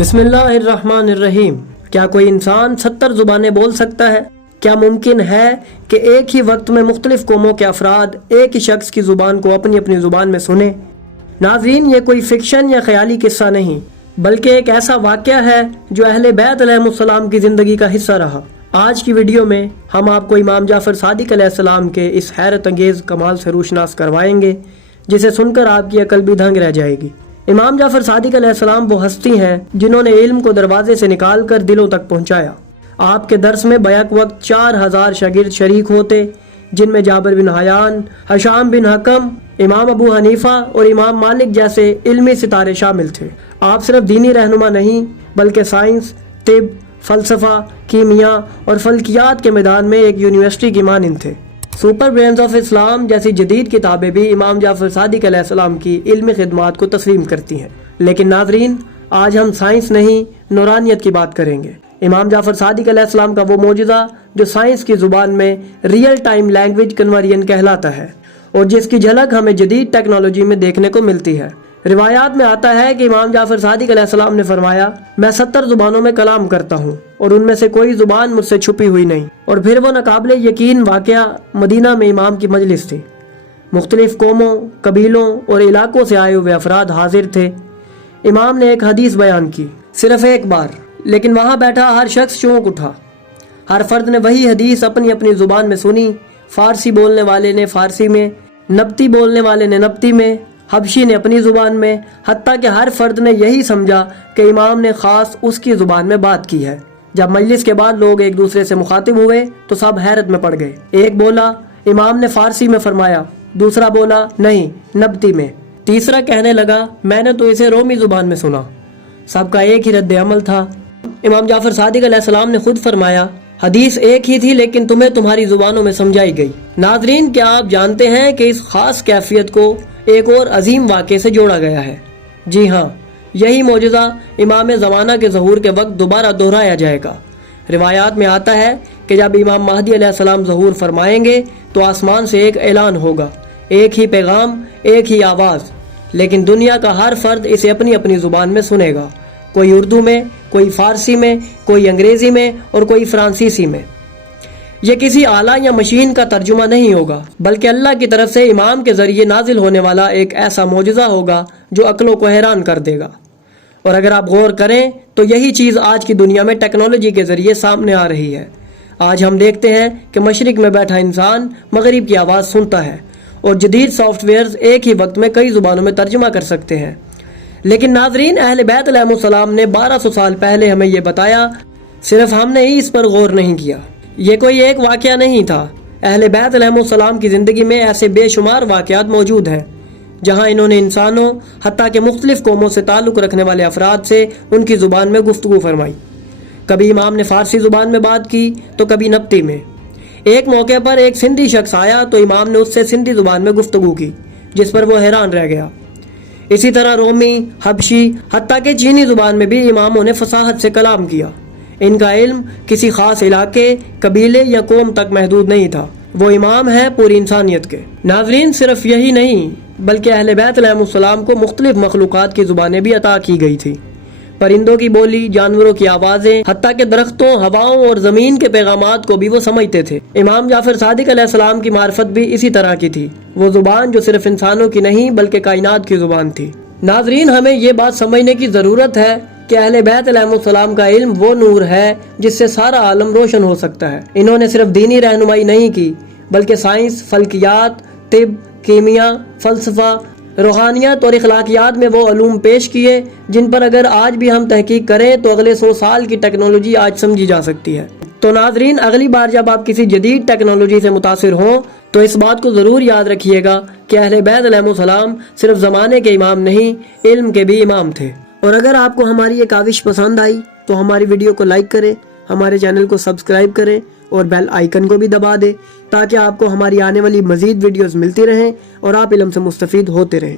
بسم اللہ الرحمن الرحیم۔ کیا کوئی انسان 70 زبانیں بول سکتا ہے؟ کیا ممکن ہے کہ ایک ہی وقت میں مختلف قوموں کے افراد ایک ہی شخص کی زبان کو اپنی اپنی زبان میں سنیں؟ ناظرین، یہ کوئی فکشن یا خیالی قصہ نہیں، بلکہ ایک ایسا واقعہ ہے جو اہل بیت علیہ السلام کی زندگی کا حصہ رہا۔ آج کی ویڈیو میں ہم آپ کو امام جعفر صادق علیہ السلام کے اس حیرت انگیز کمال سے روشناس کروائیں گے، جسے سن کر آپ کی عقل بھی دنگ رہ جائے گی۔ امام جعفر صادق علیہ السلام وہ ہستی ہیں جنہوں نے علم کو دروازے سے نکال کر دلوں تک پہنچایا۔ آپ کے درس میں بیک وقت 4000 شاگرد شریک ہوتے، جن میں جابر بن حیان، ہشام بن حکم، امام ابو حنیفہ اور امام مالک جیسے علمی ستارے شامل تھے۔ آپ صرف دینی رہنما نہیں بلکہ سائنس، طب، فلسفہ، کیمیا اور فلکیات کے میدان میں ایک یونیورسٹی کی مانند تھے۔ سپر برینز آف اسلام جیسی جدید کتابیں بھی امام جعفر صادق علیہ السلام کی علمی خدمات کو تسلیم کرتی ہیں۔ لیکن ناظرین، آج ہم سائنس نہیں، نورانیت کی بات کریں گے۔ امام جعفر صادق علیہ السلام کا وہ معجزہ جو سائنس کی زبان میں ریئل ٹائم لینگویج کنورژن کہلاتا ہے، اور جس کی جھلک ہمیں جدید ٹیکنالوجی میں دیکھنے کو ملتی ہے۔ روایات میں آتا ہے کہ امام جعفر صادق علیہ السلام نے فرمایا، میں 70 زبانوں میں کلام کرتا ہوں اور ان میں سے کوئی زبان مجھ سے چھپی ہوئی نہیں۔ اور پھر وہ ناقابل یقین واقعہ مدینہ میں امام کی مجلس تھی۔ مختلف قوموں، قبیلوں اور علاقوں سے آئے ہوئے افراد حاضر تھے۔ امام نے ایک حدیث بیان کی، صرف ایک بار، لیکن وہاں بیٹھا ہر شخص چونک اٹھا۔ ہر فرد نے وہی حدیث اپنی اپنی زبان میں سنی۔ فارسی بولنے والے نے فارسی میں، نبطی بولنے والے نے نبطی میں، حبشی نے اپنی زبان میں، حتیٰ کہ ہر فرد نے یہی سمجھا کہ امام نے خاص اس کی زبان میں بات کی ہے۔ جب مجلس کے بعد لوگ ایک دوسرے سے مخاطب ہوئے تو سب حیرت میں پڑ گئے۔ ایک بولا، امام نے فارسی میں فرمایا، دوسرا بولا، نہیں، نبطی میں، تیسرا کہنے لگا، میں نے تو اسے رومی زبان میں سنا۔ سب کا ایک ہی رد عمل تھا۔ امام جعفر صادق علیہ السلام نے خود فرمایا، حدیث ایک ہی تھی لیکن تمہیں تمہاری زبانوں میں سمجھائی گئی۔ ناظرین، کیا آپ جانتے ہیں کہ اس خاص کیفیت کو ایک اور عظیم واقعے سے جوڑا گیا ہے؟ جی ہاں، یہی معجزہ امام زمانہ کے ظہور کے وقت دوبارہ دہرایا جائے گا۔ روایات میں آتا ہے کہ جب امام مہدی علیہ السلام ظہور فرمائیں گے تو آسمان سے ایک اعلان ہوگا، ایک ہی پیغام، ایک ہی آواز، لیکن دنیا کا ہر فرد اسے اپنی اپنی زبان میں سنے گا، کوئی اردو میں، کوئی فارسی میں، کوئی انگریزی میں اور کوئی فرانسیسی میں۔ یہ کسی آلہ یا مشین کا ترجمہ نہیں ہوگا، بلکہ اللہ کی طرف سے امام کے ذریعے نازل ہونے والا ایک ایسا معجزہ ہوگا جو عقلوں کو حیران کر دے گا۔ اور اگر آپ غور کریں تو یہی چیز آج کی دنیا میں ٹیکنالوجی کے ذریعے سامنے آ رہی ہے۔ آج ہم دیکھتے ہیں کہ مشرق میں بیٹھا انسان مغرب کی آواز سنتا ہے، اور جدید سافٹ ویئرز ایک ہی وقت میں کئی زبانوں میں ترجمہ کر سکتے ہیں۔ لیکن ناظرین، اہل بیت علیہ السلام نے 1200 سال پہلے ہمیں یہ بتایا، صرف ہم نے ہی اس پر غور نہیں کیا۔ یہ کوئی ایک واقعہ نہیں تھا۔ اہل بیت علیہ السلام کی زندگی میں ایسے بے شمار واقعات موجود ہیں جہاں انہوں نے انسانوں، حتیٰ کہ مختلف قوموں سے تعلق رکھنے والے افراد سے ان کی زبان میں گفتگو فرمائی۔ کبھی امام نے فارسی زبان میں بات کی تو کبھی نبطی میں۔ ایک موقع پر ایک سندھی شخص آیا تو امام نے اس سے سندھی زبان میں گفتگو کی، جس پر وہ حیران رہ گیا۔ اسی طرح رومی، حبشی، حتیٰ کہ چینی زبان میں بھی اماموں نے فصاحت سے کلام کیا۔ ان کا علم کسی خاص علاقے، قبیلے یا قوم تک محدود نہیں تھا، وہ امام ہیں پوری انسانیت کے۔ ناظرین، صرف یہی نہیں بلکہ اہل بیت علیہ السلام کو مختلف مخلوقات کی زبانیں بھی عطا کی گئی تھی۔ پرندوں کی بولی، جانوروں کی آوازیں، حتیٰ کہ درختوں، ہواؤں اور زمین کے پیغامات کو بھی وہ سمجھتے تھے۔ امام جعفر صادق علیہ السلام کی معرفت بھی اسی طرح کی تھی، وہ زبان جو صرف انسانوں کی نہیں بلکہ کائنات کی زبان تھی۔ ناظرین، ہمیں یہ بات سمجھنے کی ضرورت ہے کہ اہل بیت علیہ السلام کا علم وہ نور ہے جس سے سارا عالم روشن ہو سکتا ہے۔ انہوں نے صرف دینی رہنمائی نہیں کی بلکہ سائنس، فلکیات، طب، کیمیا، فلسفہ، روحانیت اور اخلاقیات میں وہ علوم پیش کیے جن پر اگر آج بھی ہم تحقیق کریں تو اگلے 100 سال کی ٹیکنالوجی آج سمجھی جا سکتی ہے۔ تو ناظرین، اگلی بار جب آپ کسی جدید ٹیکنالوجی سے متاثر ہوں تو اس بات کو ضرور یاد رکھیے گا کہ اہل بیت علیہ السلام صرف زمانے کے امام نہیں، علم کے بھی امام تھے۔ اور اگر آپ کو ہماری یہ کاوش پسند آئی تو ہماری ویڈیو کو لائک کریں، ہمارے چینل کو سبسکرائب کریں اور بیل آئیکن کو بھی دبا دیں تاکہ آپ کو ہماری آنے والی مزید ویڈیوز ملتی رہیں اور آپ علم سے مستفید ہوتے رہیں۔